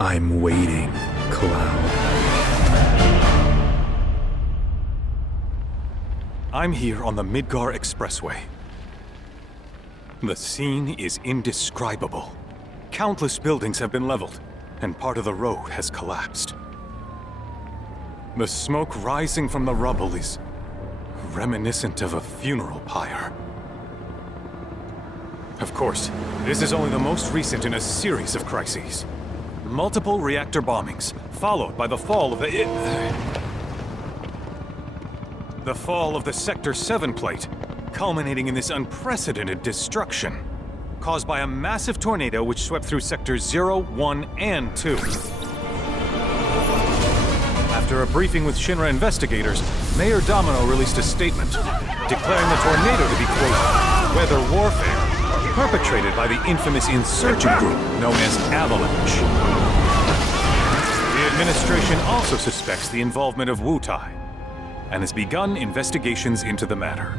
I'm waiting, Cloud. I'm here on the Midgar Expressway. The scene is indescribable. Countless buildings have been leveled, and part of the road has collapsed. The smoke rising from the rubble is reminiscent of a funeral pyre. Of course, this is only the most recent in a series of crises. Multiple reactor bombings, followed by the fall of the Sector 7 plate, culminating in this unprecedented destruction, caused by a massive tornado which swept through Sectors 0, 1, and 2. After a briefing with Shinra investigators, Mayor Domino released a statement, declaring the tornado to be, quote, weather warfare, perpetrated by the infamous insurgent group known as Avalanche. The administration also suspects the involvement of Wutai, and has begun investigations into the matter.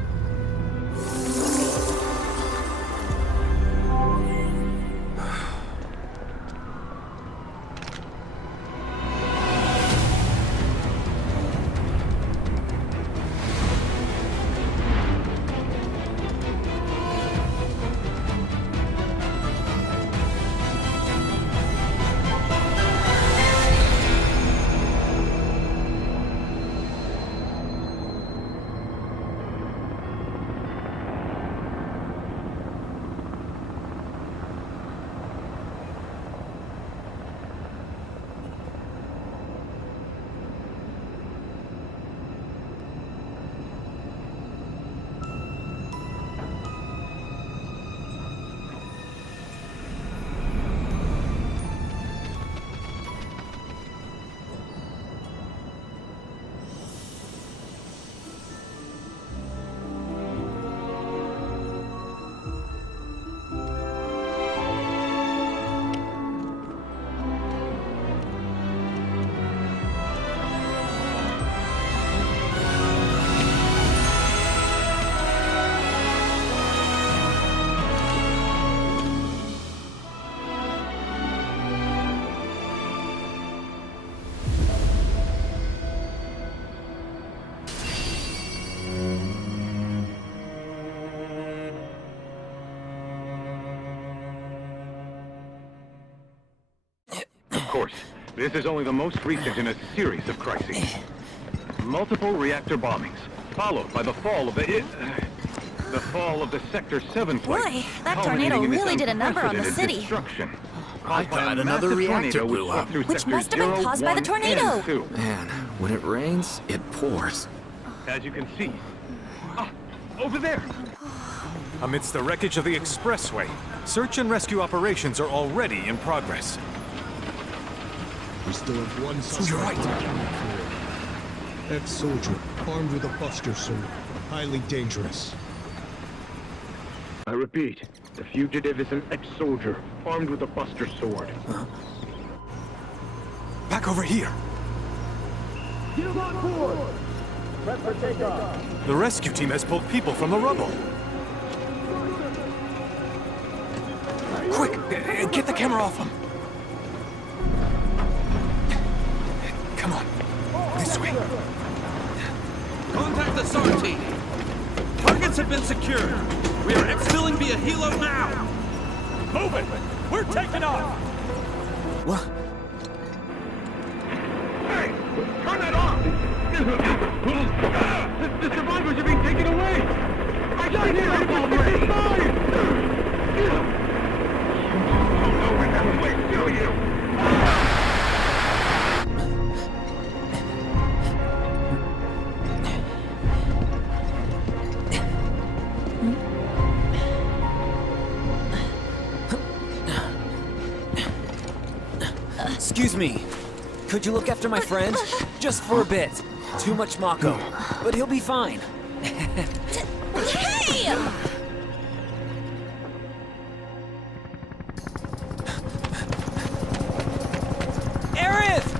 Of course, this is only the most recent in a series of crises. Multiple reactor bombings, followed by the fall of the Sector 7 plate. Boy, that tornado really did a number on the city. Destruction. I thought another reactor blew up. Which must have been caused by the tornado. Man, when it rains, it pours. As you can see. Over there! Amidst the wreckage of the expressway, search and rescue operations are already in progress. We still have one suspect. You're right. Ex-soldier, armed with a buster sword. Highly dangerous. I repeat, the fugitive is an ex-soldier, armed with a buster sword. Back over here! Get him on board! Prep for takeoff! The rescue team has pulled people from the rubble. Quick, get the camera off him. Come on. This way. Contact the SAR team. Targets have been secured. We are exfilling via helo now. Move it! We're taking off! What? Hey! Turn that off! The survivors are being taken away! I can't hear anybody! Oh no, we're not wait, do you? Excuse me. Could you look after my friend? Just for a bit. Too much Mako. But he'll be fine. Hey! Aerith!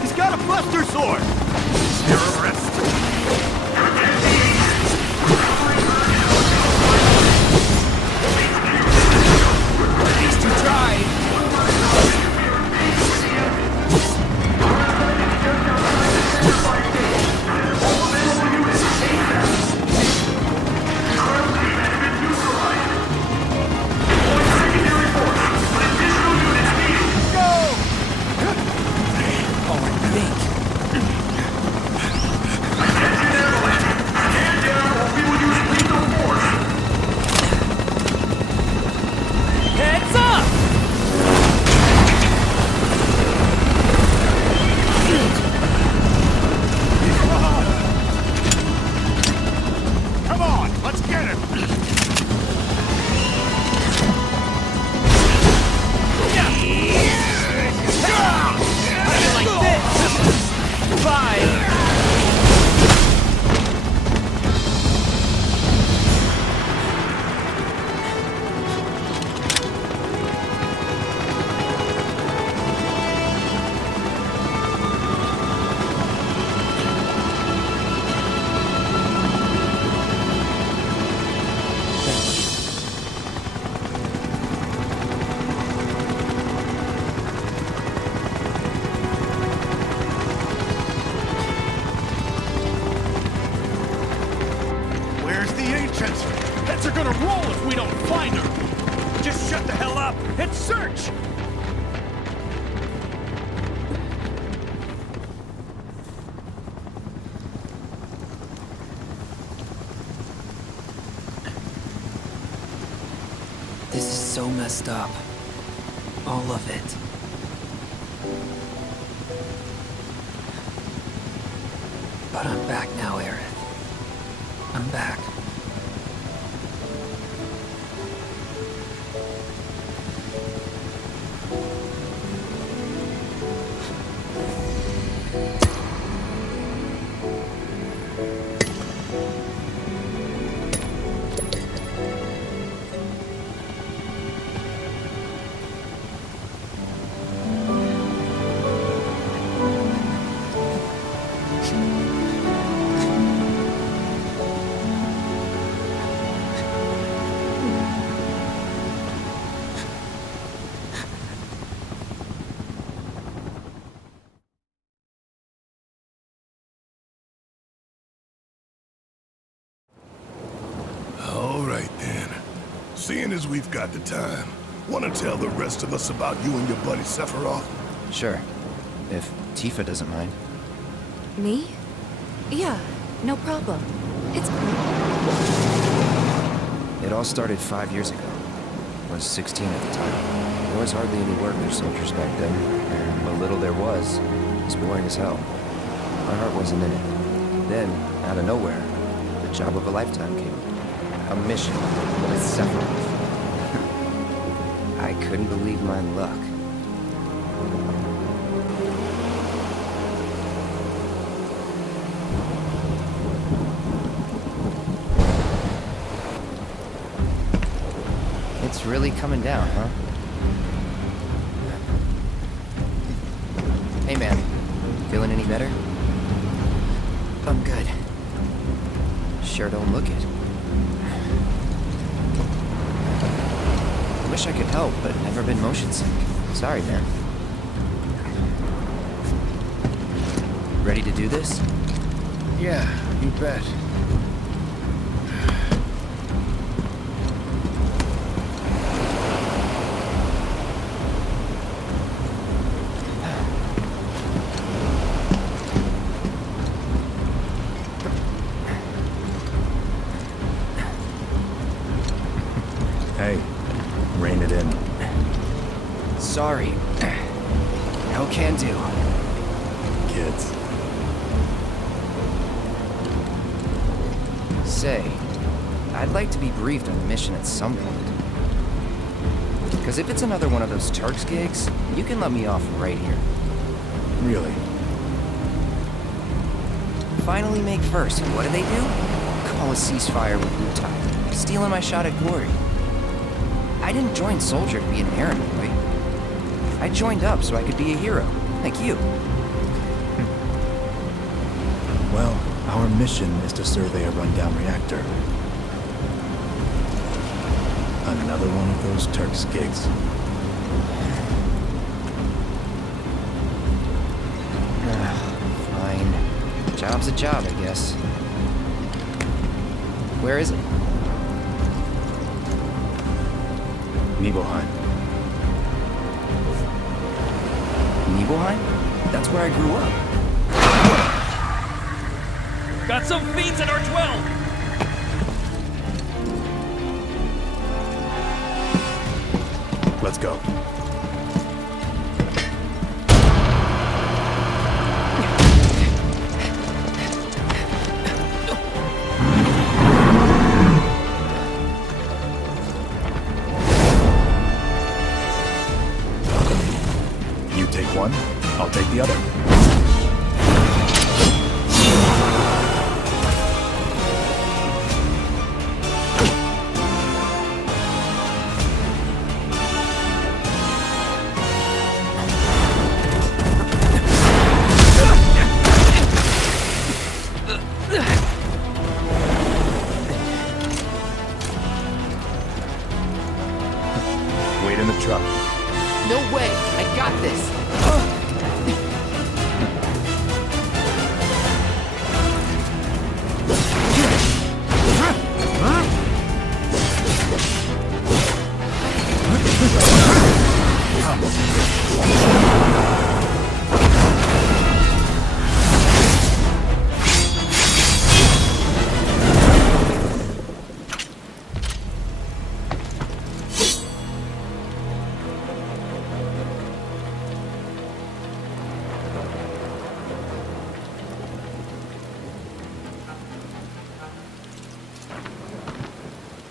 He's got a Buster Sword! Terrorist! At least he tried! Heads are gonna roll if we don't find her! Just shut the hell up and search! This is so messed up. All of it. But I'm back now, Aerith. I'm back. Seeing as we've got the time, want to tell the rest of us about you and your buddy Sephiroth? Sure. If Tifa doesn't mind. Me? Yeah, no problem. It's It all started 5 years ago. I was 16 at the time. There was hardly any work for soldiers back then, and what little there was boring as hell. My heart wasn't in it. Then, out of nowhere, the job of a lifetime came. A mission with Sephiroth. I couldn't believe my luck. It's really coming down, huh? Hey man, feeling any better? I'm good. Sure don't look it. Wish I could help, but never been motion sick. Sorry, man. Ready to do this? Yeah, you bet. Hey, rein it in. Sorry. No can do. Kids. Say, I'd like to be briefed on the mission at some point. Because if it's another one of those Turks gigs, you can let me off right here. Really? Finally make first, and what do? Call a ceasefire with Wutai, stealing my shot at glory. I didn't join Soldier to be an errand boy. I joined up so I could be a hero, like you. Well, our mission is to survey a rundown reactor. Another one of those Turks gigs. Fine. Job's a job, I guess. Where is it? Nibelheim. Nibelheim? That's where I grew up. Got some fiends at R12! Let's go. You take one, I'll take the other. Wait in the truck. No way! I got this!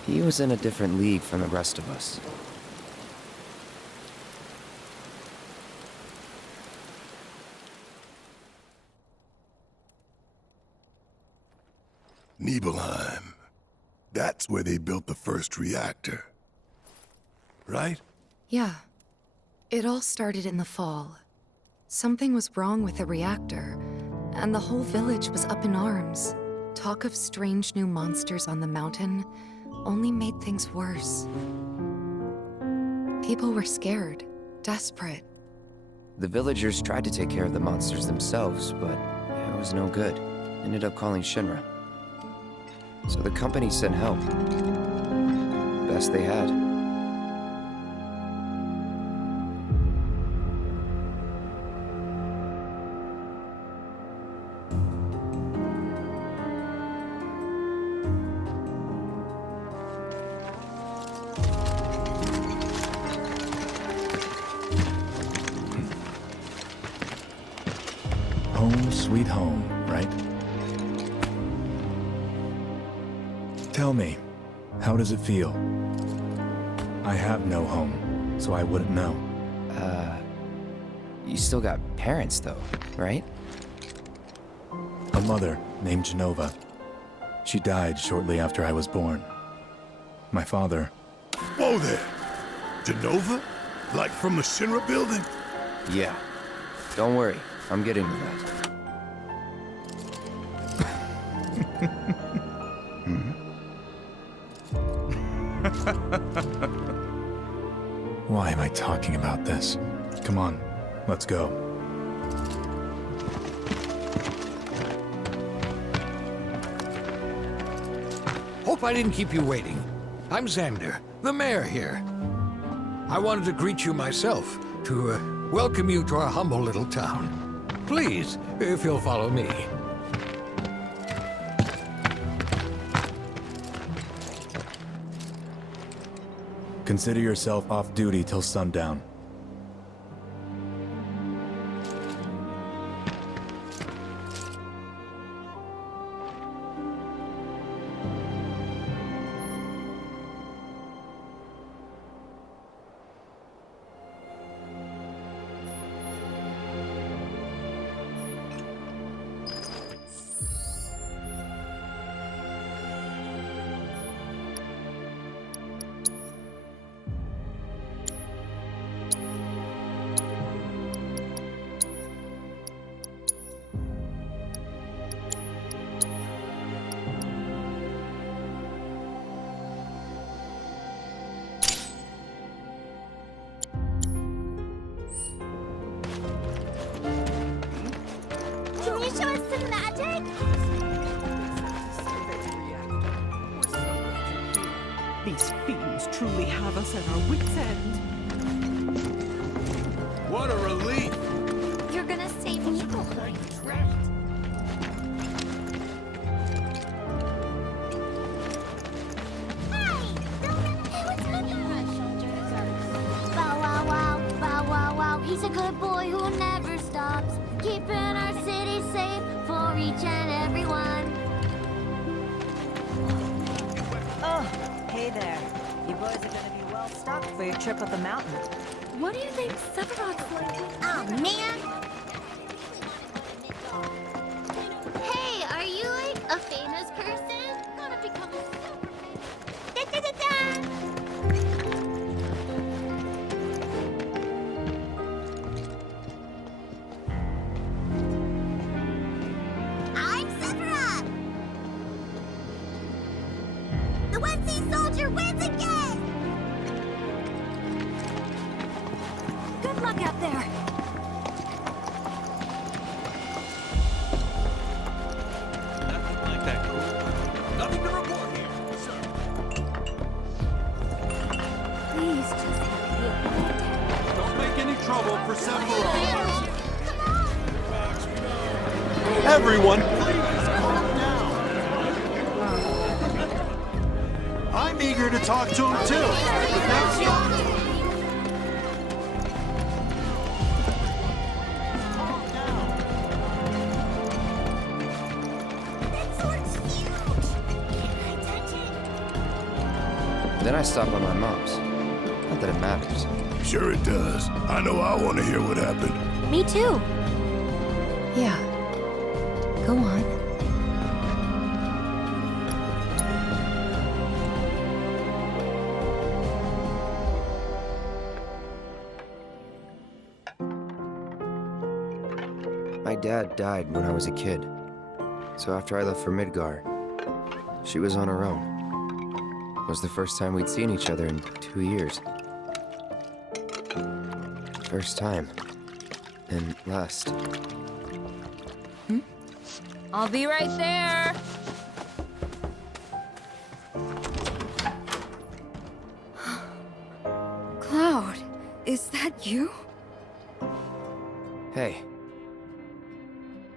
He was in a different league from the rest of us. Nibelheim. That's where they built the first reactor. Right? Yeah. It all started in the fall. Something was wrong with the reactor, and the whole village was up in arms. Talk of strange new monsters on the mountain only made things worse. People were scared, desperate. The villagers tried to take care of the monsters themselves, but it was no good. Ended up calling Shinra. So the company sent help. Best they had. sweet home, right? Tell me, how does it feel? I have no home, so I wouldn't know. You still got parents, though, right? A mother named Genova. She died shortly after I was born. My father... Whoa there! Genova? Like from the Shinra building? Yeah. Don't worry, I'm getting to that. Why am I talking about this? Come on, let's go. Hope I didn't keep you waiting. I'm Xander, the mayor here. I wanted to greet you myself, to welcome you to our humble little town. Please, if you'll follow me. Consider yourself off duty till sundown. Can you show us some magic? These fiends truly have us at our wits' end. What a relief! You're gonna save Nibelheim, right? Bow wow wow, bow wow wow. He's a good boy who never stops, keeping our city safe for each and everyone. Oh, hey there. You boys are gonna be well stocked for your trip up the mountain. What do you think Sephiroth's like? Oh man! Hey, are you like a famous person? Gonna become a super famous. Da, da, da, da. I'm Sephiroth! The One-Sea Soldier wins again! Good luck out there. Nothing like that, cool. Nothing to report here, sir. Please just let me be a good. Don't make any trouble for Sephiroth. Everyone, I'm eager to talk to him too. That's you. Then I stop by my mom's. Not that it matters. Sure it does. I know I want to hear what happened. Me too. Yeah. Go on. My dad died when I was a kid. So after I left for Midgar, she was on her own. It was the first time we'd seen each other in 2 years. First time. And last. I'll be right there. Cloud, is that you? Hey.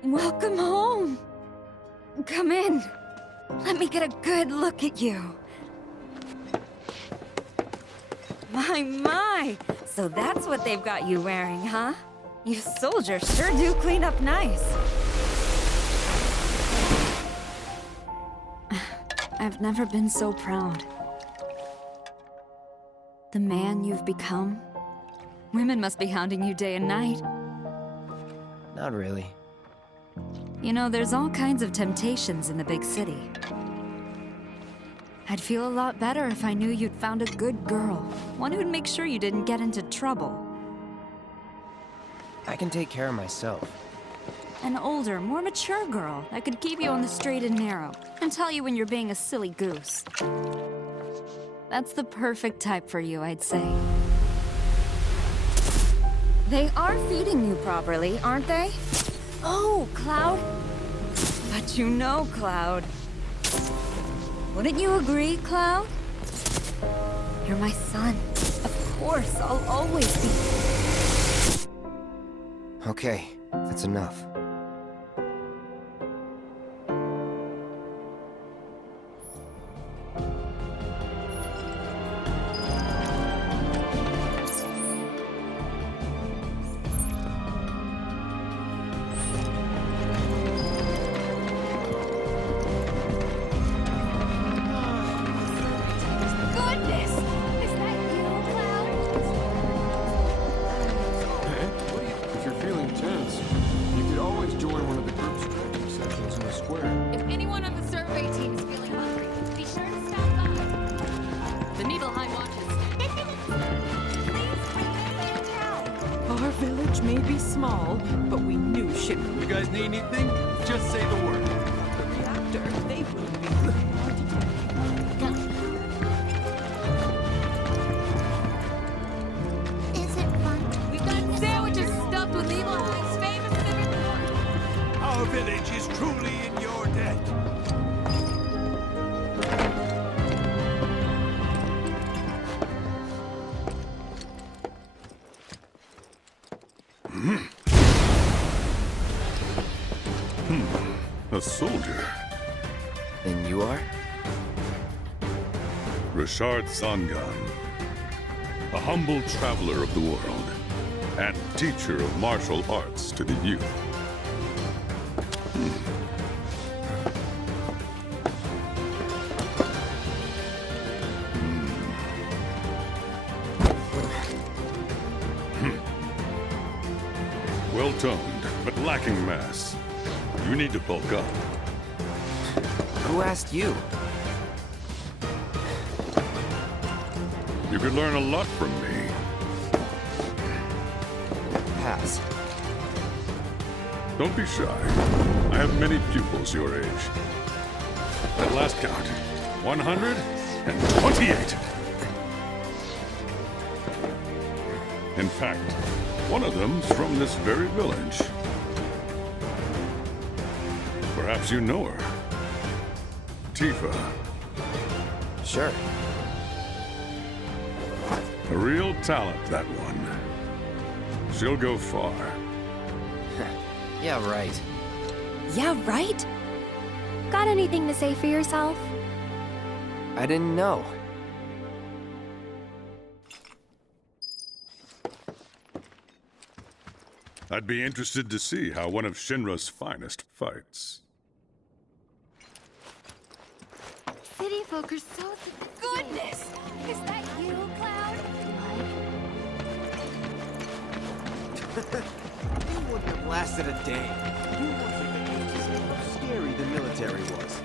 Welcome home. Come in. Let me get a good look at you. My. So that's what they've got you wearing, huh? You soldiers sure do clean up nice. I've never been so proud. The man you've become? Women must be hounding you day and night. Not really. You know, there's all kinds of temptations in the big city. I'd feel a lot better if I knew you'd found a good girl. One who'd make sure you didn't get into trouble. I can take care of myself. An older, more mature girl that could keep you on the straight and narrow and tell you when you're being a silly goose. That's the perfect type for you, I'd say. They are feeding you properly, aren't they? Oh, Cloud. But you know, Cloud. Wouldn't you agree, Cloud? You're my son. Of course, I'll always be... Okay, that's enough. A soldier. And you are? Richard Zangan. A humble traveler of the world, and teacher of martial arts to the youth. Well-toned, but lacking mass. You need to bulk up. Who asked you? You could learn a lot from me. Pass. Don't be shy. I have many pupils your age. At last count, 128. In fact, one of them's from this very village. Perhaps you know her. Tifa. Sure. A real talent, that one. She'll go far. Yeah, right. Yeah, right? Got anything to say for yourself? I didn't know. I'd be interested to see how one of Shinra's finest fights. City folk are so... Goodness! Is that you, Cloud? You wouldn't have lasted a day. You wouldn't have how scary the military was.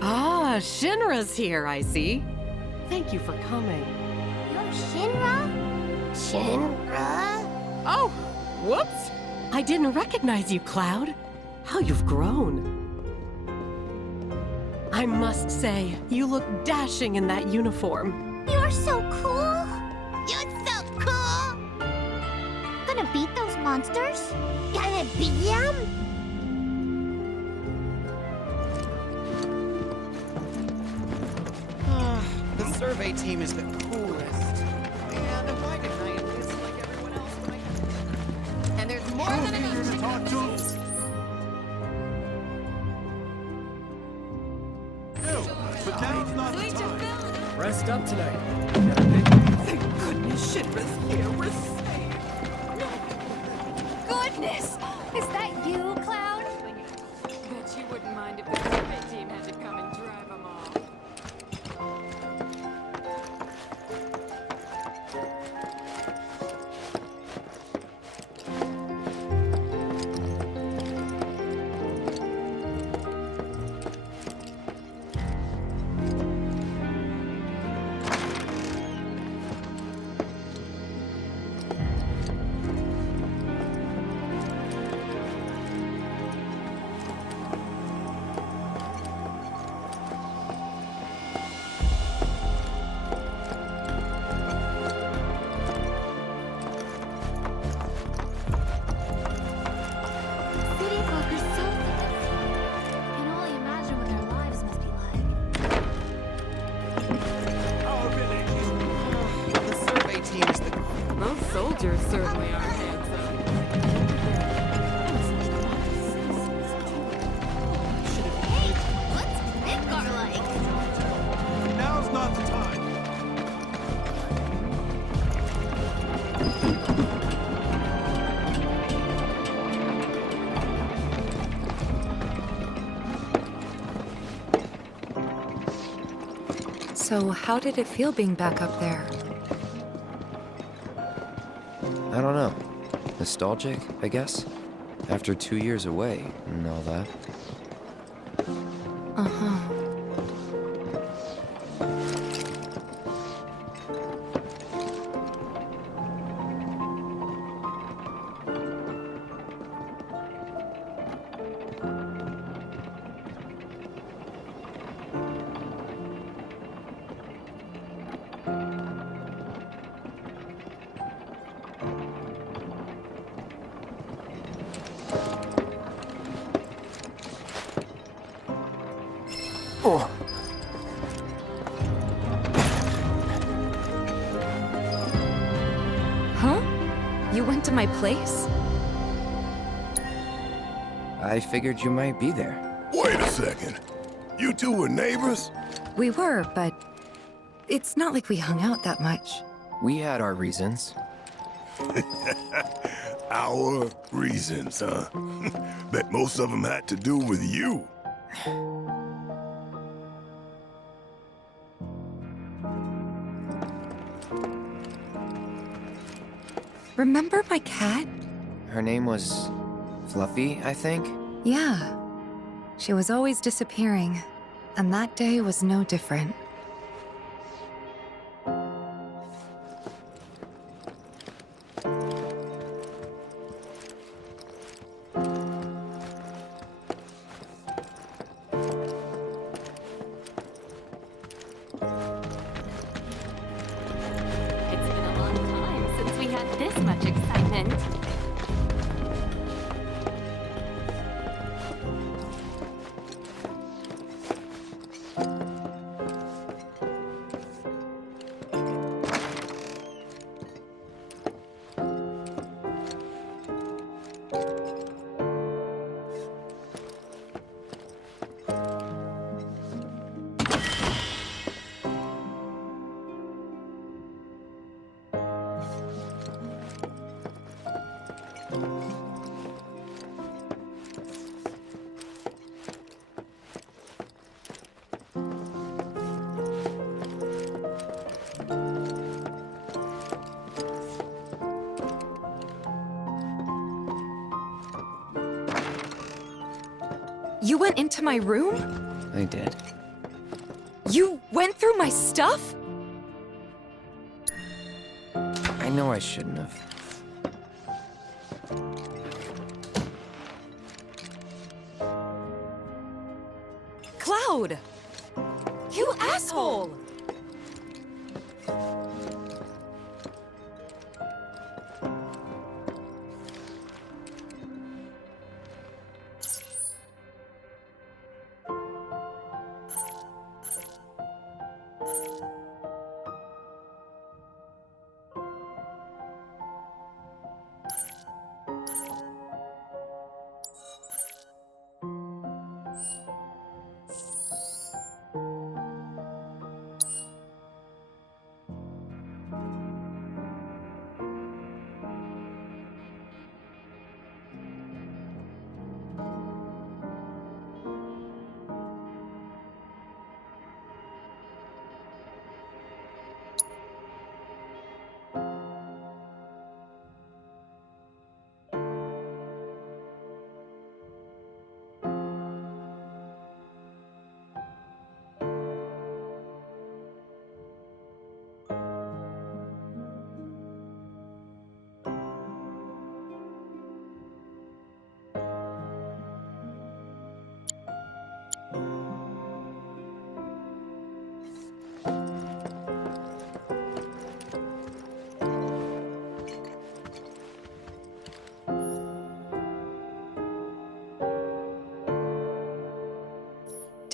Ah, Shinra's here, I see. Thank you for coming. You're Shinra? Shinra? Oh, whoops! I didn't recognize you, Cloud. How you've grown. I must say, you look dashing in that uniform. You're so cool. You're so cool. Gonna beat those monsters? Gonna beat them? The survey team is the coolest. And why didn't I enlist like everyone else when I... And there's more than enough to talk to. But town's not the time. Rest up tonight. Thank goodness Shinra's here. We're safe. Goodness! Is that you, Cloud? Bet you wouldn't mind if the survey team had to come and drive them off. City folk are so can only imagine what their lives must be like. Our village is... The survey team is the... Those soldiers certainly are handsome. Hey, what's Midgar like? Now's not the time. So, how did it feel being back up there? I don't know. Nostalgic, I guess? After 2 years away and all that. Uh-huh. Oh. Huh? You went to my place? I figured you might be there. Wait a second. You two were neighbors? We were, but it's not like we hung out that much. We had our reasons. Our reasons, huh? Bet most of them had to do with you. Remember my cat? Her name was Fluffy, I think? Yeah. She was always disappearing, and that day was no different. It's been a long time since we had this much excitement. You went into my room? I did. You went through my stuff? I know I shouldn't have. Cloud! You asshole!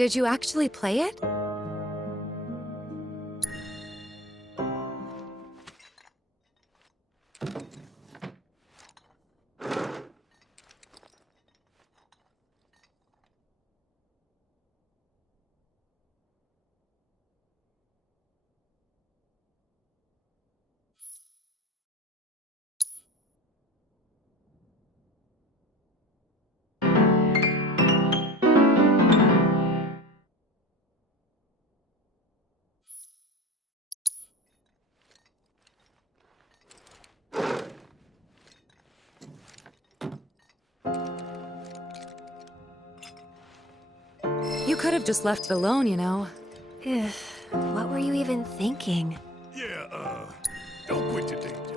Did you actually play it? You could have just left it alone, you know. What were you even thinking? Yeah, don't quit your day job.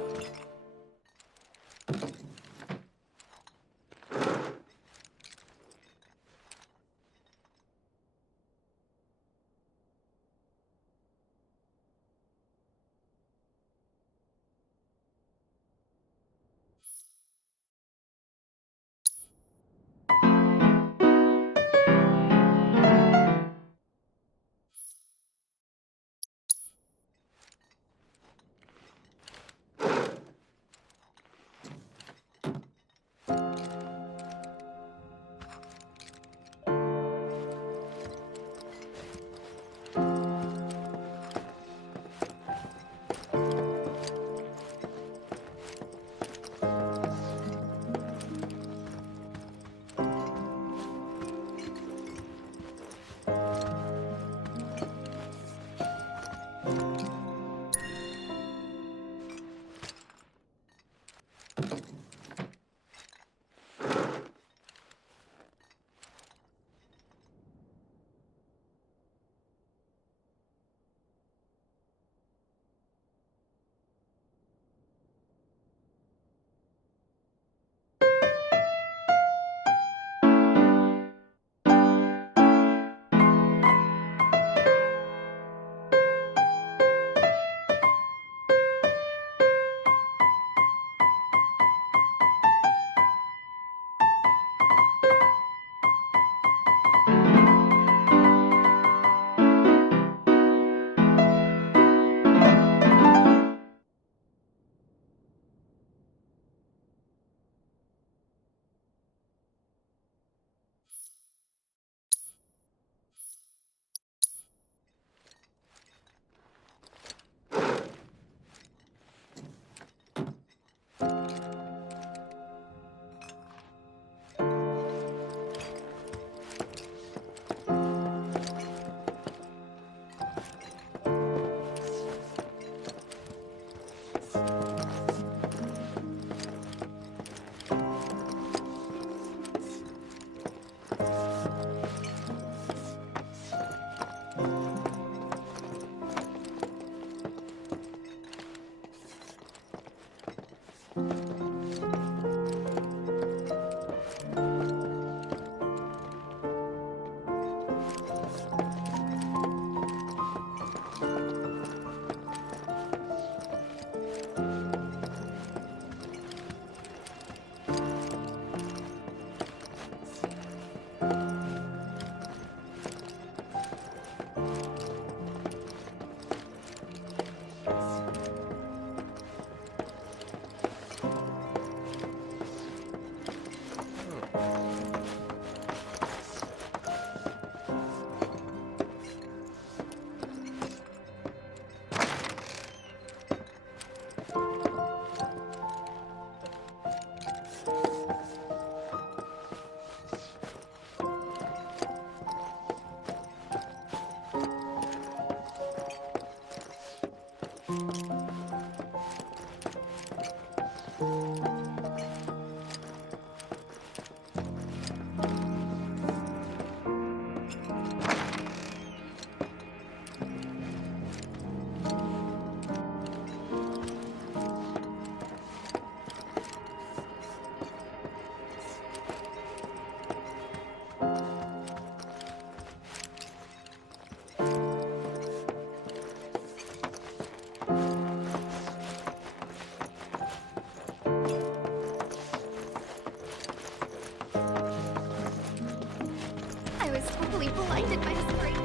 enchanted by his greatness.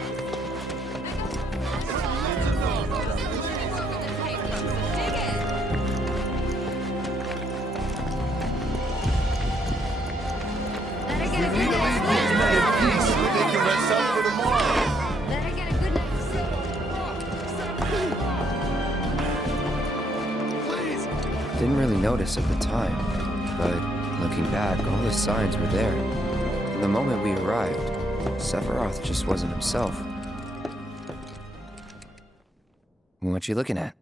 Better get a good night's sleep. They can rest up for tomorrow. Better get a good night's sleep. Didn't really notice at the time, but looking back, all the signs were there. From the moment we arrived, Sephiroth just wasn't himself. What you looking at?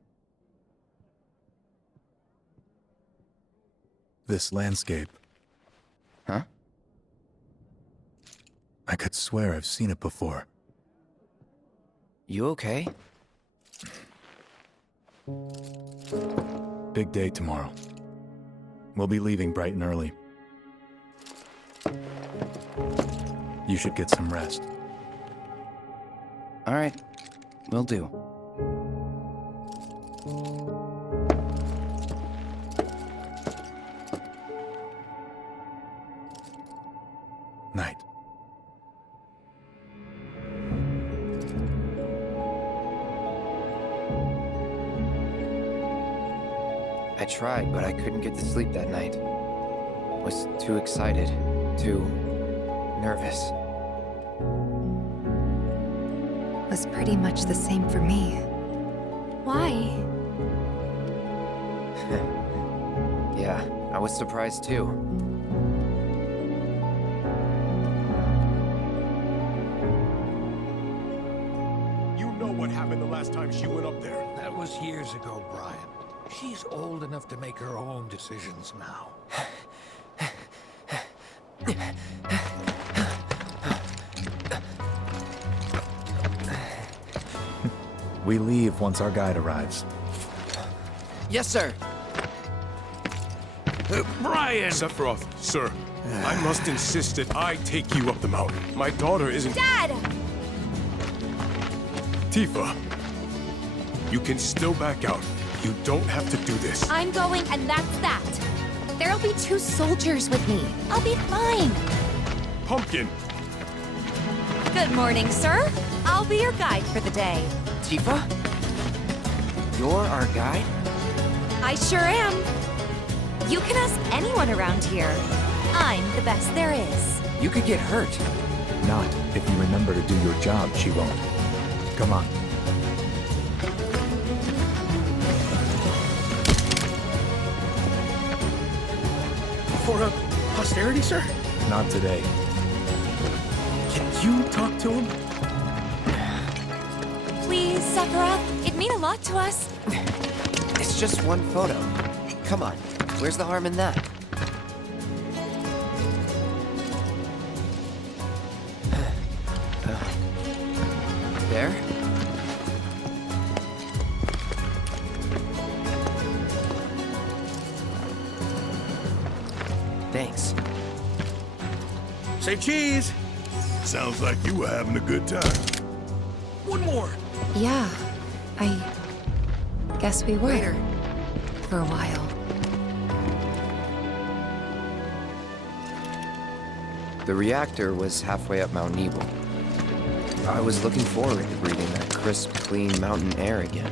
This landscape. Huh? I could swear I've seen it before. You okay? Big day tomorrow. We'll be leaving bright and early. You should get some rest. All right, will do. Night. I tried, but I couldn't get to sleep that night. Was too excited, too nervous. Was pretty much the same for me. Why? Yeah, I was surprised too. You know what happened the last time she went up there. That was years ago, Brian. She's old enough to make her own decisions now. We leave once our guide arrives. Yes, sir. Brian! Sephiroth, sir, I must insist that I take you up the mountain. My daughter isn't... Dad! Tifa, you can still back out. You don't have to do this. I'm going, and that's that. There'll be 2 soldiers with me. I'll be fine. Pumpkin! Good morning, sir. I'll be your guide for the day. Tifa? You're our guide? I sure am. You can ask anyone around here. I'm the best there is. You could get hurt. Not if you remember to do your job, she won't. Come on. For posterity, sir? Not today. Can you talk to him? Please, Sephiroth. It'd mean a lot to us. It's just one photo. Come on, where's the harm in that? There? Thanks. Say cheese. Sounds like you were having a good time. One more. Yeah, I guess we were. Later. For a while. The reactor was halfway up Mount Nebel. I was looking forward to breathing that crisp, clean mountain air again.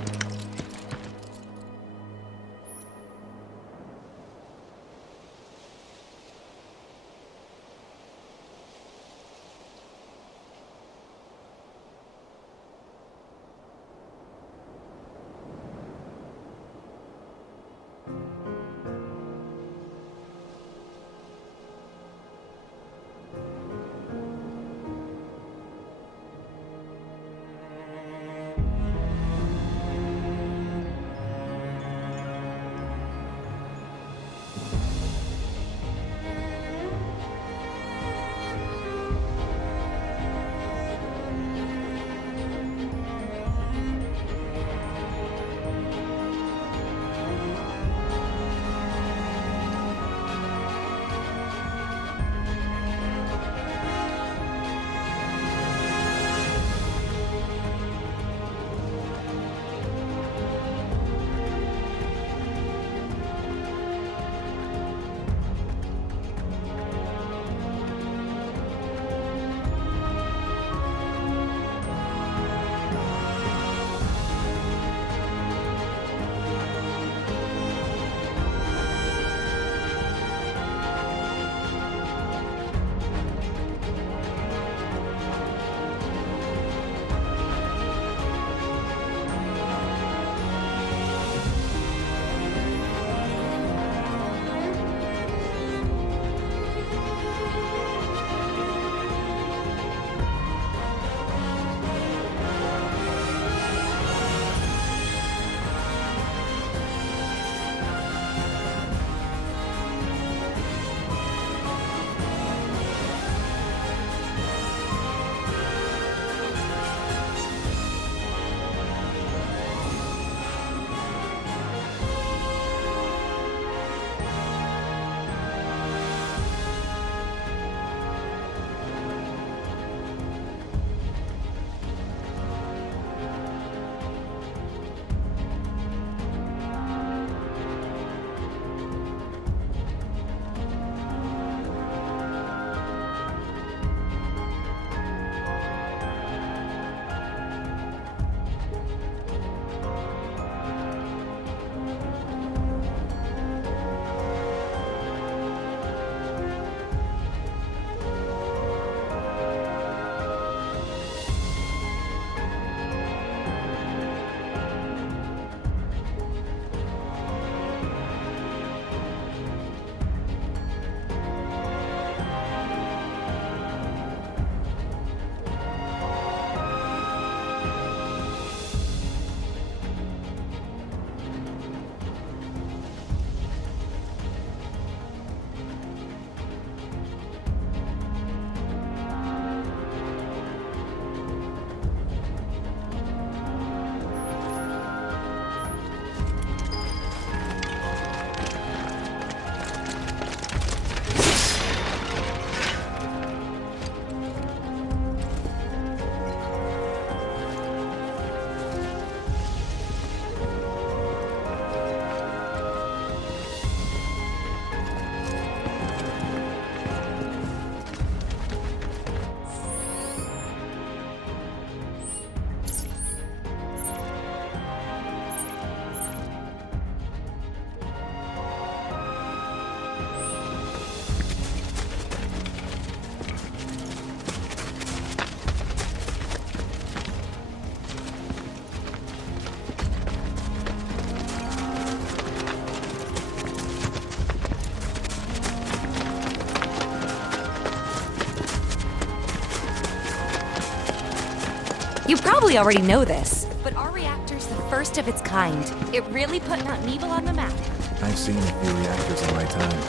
You probably already know this, but our reactor's the first of its kind. It really put Mount Nebel on the map. I've seen a few reactors in my time,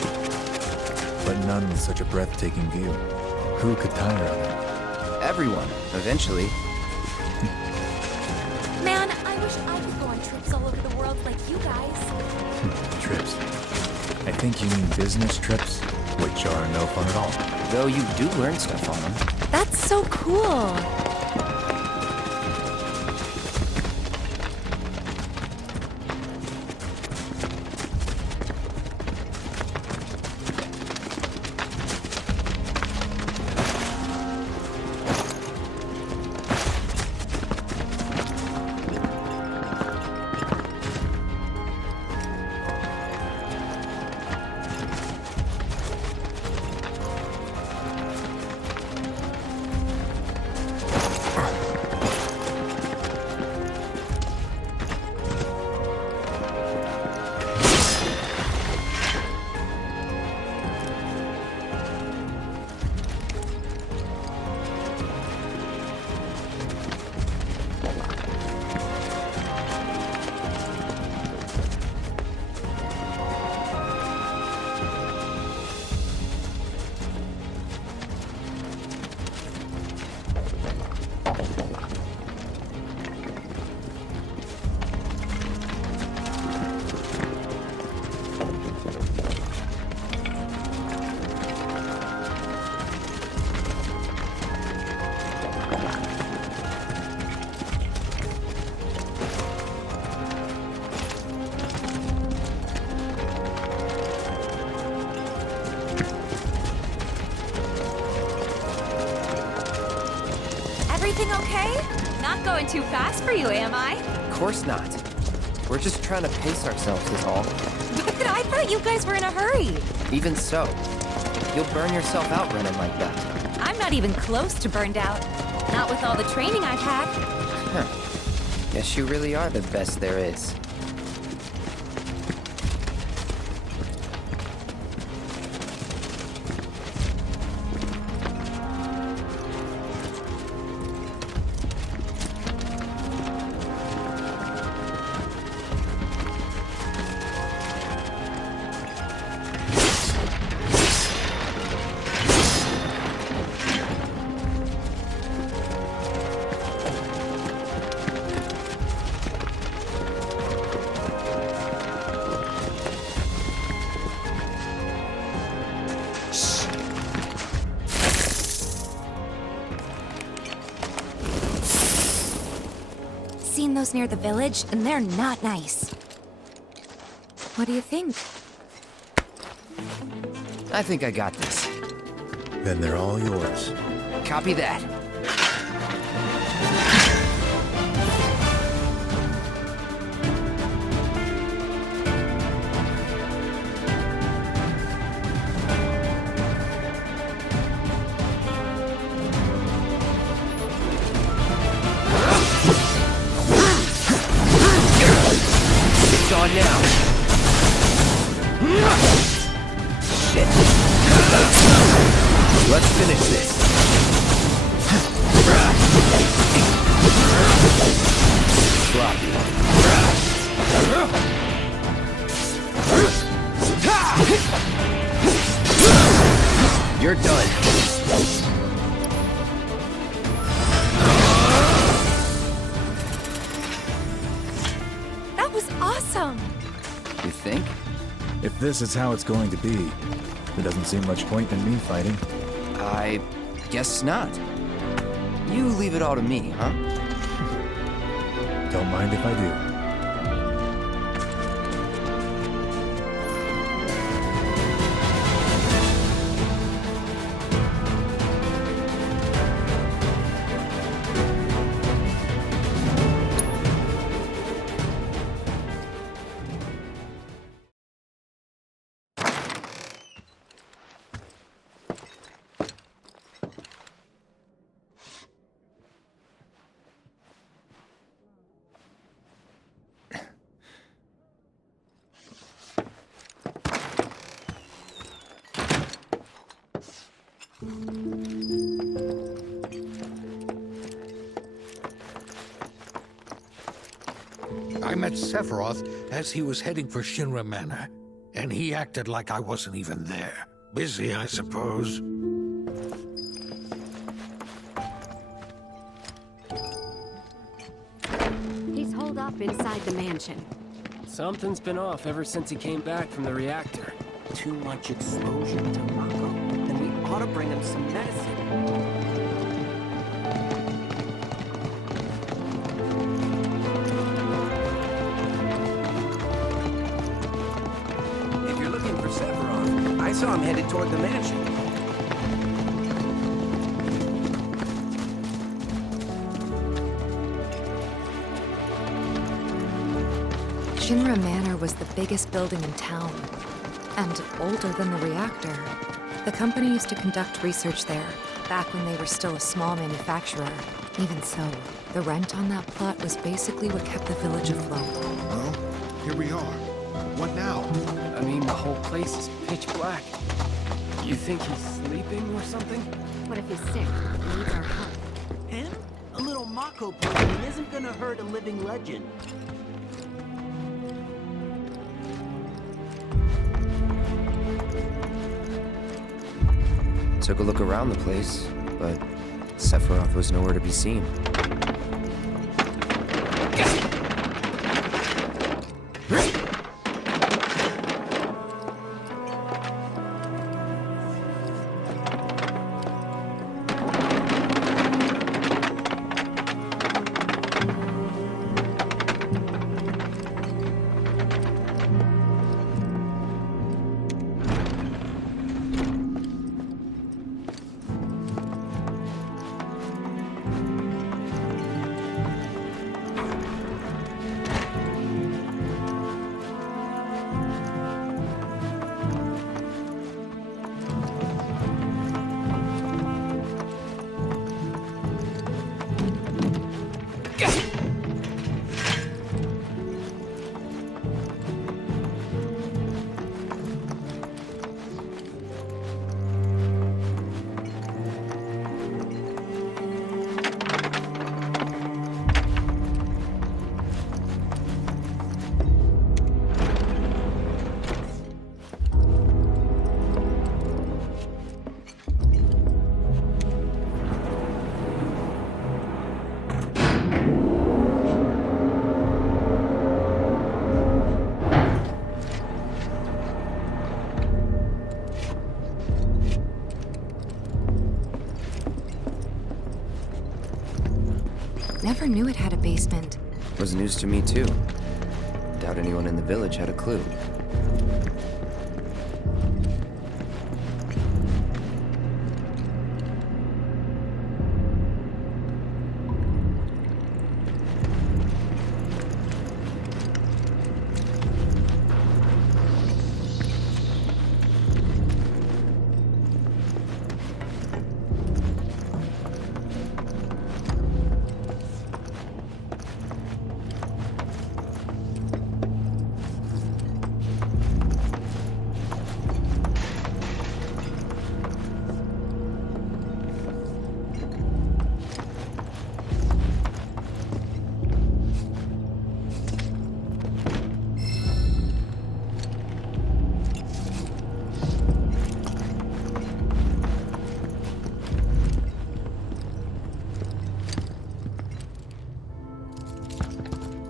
but none with such a breathtaking view. Who could tire of it? Everyone, eventually. Man, I wish I could go on trips all over the world like you guys. Trips. I think you mean business trips, which are no fun at all. Though you do learn stuff on them. That's so cool. Everything okay? Not going too fast for you, am I? Of course not. We're just trying to pace ourselves is all. But I thought you guys were in a hurry. Even so, you'll burn yourself out running like that. I'm not even close to burned out. Not with all the training I've had. Huh. Guess you really are the best there is. Seen those near the village, and they're not nice. What do you think? I think I got this. Then they're all yours. Copy that. It's on now. Shit. Let's finish this. Sloppy. You're done. That was awesome! You think? If this is how it's going to be, there doesn't seem much point in me fighting. I guess not. You leave it all to me, huh? Don't mind if I do. met Sephiroth as he was heading for Shinra Manor, and he acted like I wasn't even there. Busy, I suppose. He's holed up inside the mansion. Something's been off ever since he came back from the reactor. Too much exposure to Mako. Then we ought to bring him some medicine. If you're looking for Sephiroth, I saw him headed toward the mansion. Shinra Manor was the biggest building in town, and older than the reactor. The company used to conduct research there, back when they were still a small manufacturer. Even so, the rent on that plot was basically what kept the village afloat. Well, here we are. What now? I mean, the whole place is pitch black. You think he's sleeping or something? What if he's sick and needs our help? Him? A little Mako poisoning isn't gonna hurt a living legend. Took a look around the place, but Sephiroth was nowhere to be seen. Never knew it had a basement. Was news to me too. Doubt anyone in the village had a clue.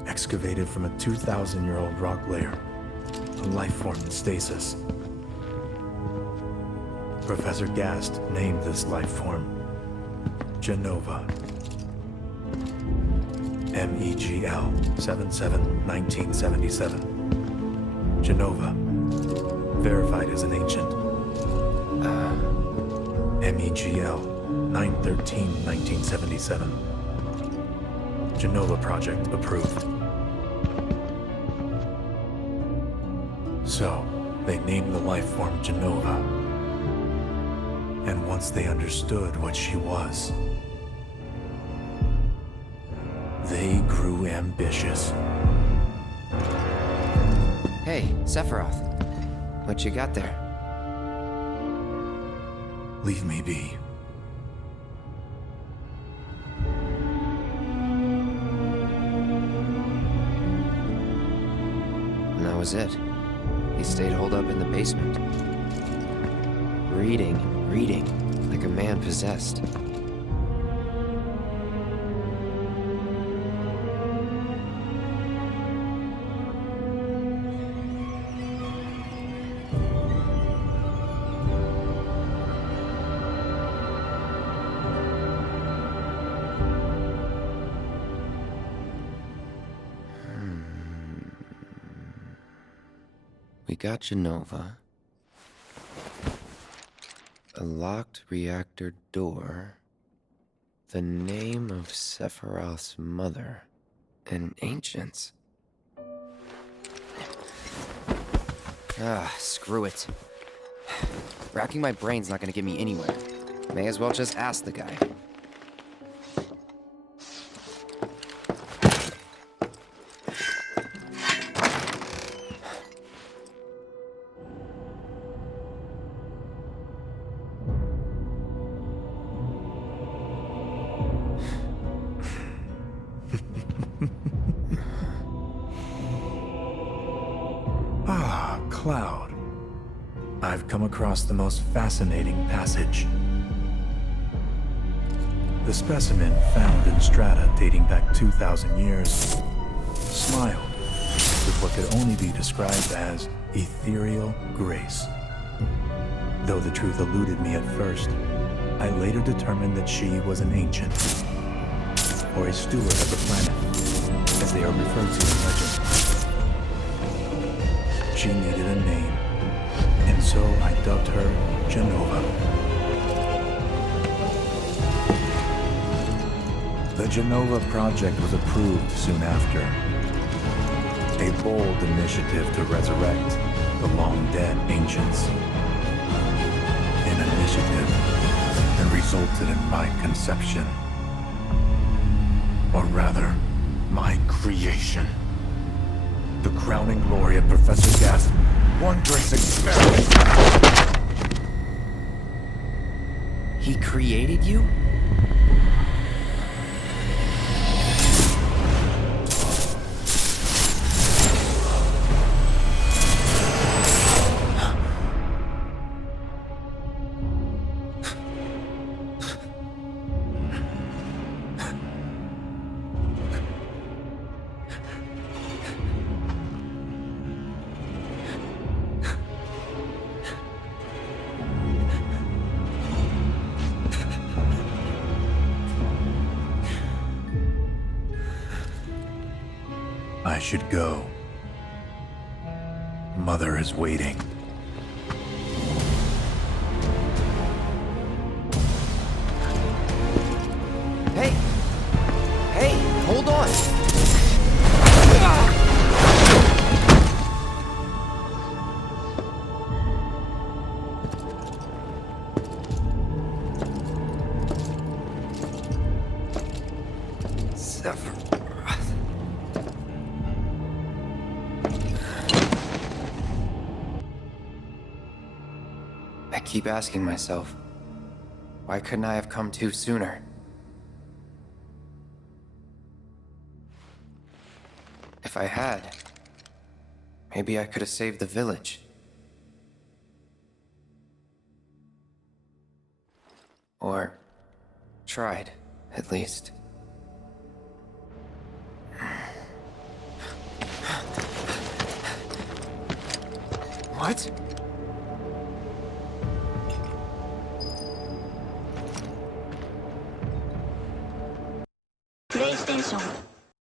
Excavated from a 2,000-year-old rock layer, a life form in stasis. Professor Gast named this life form Genova. MEGL 77-1977. Genova. Verified as an ancient. MEGL 9/13/1977. Genova project approved. So, they named the life form Genova. And once they understood what she was, they grew ambitious. Hey, Sephiroth. What you got there? Leave me be. was it. He stayed holed up in the basement. Reading, like a man possessed. We got Genova. A locked reactor door. The name of Sephiroth's mother. And ancients. Screw it. Racking my brain's not gonna get me anywhere. May as well just ask the guy. Cloud. I've come across the most fascinating passage. The specimen found in strata dating back 2,000 years smiled with what could only be described as ethereal grace. Though the truth eluded me at first, I later determined that she was an ancient, or a steward of the planet, as they are referred to in legend. She needed a name, and so I dubbed her Genova. The Genova project was approved soon after. A bold initiative to resurrect the long-dead ancients. An initiative that resulted in my conception. Or rather, my creation. The crowning glory of Professor Gas' wondrous experiment. He created you? I should go. Mother is waiting. Hey! Hey, hold on! I keep asking myself, why couldn't I have come to sooner? If I had, maybe I could have saved the village. Or tried, at least. What?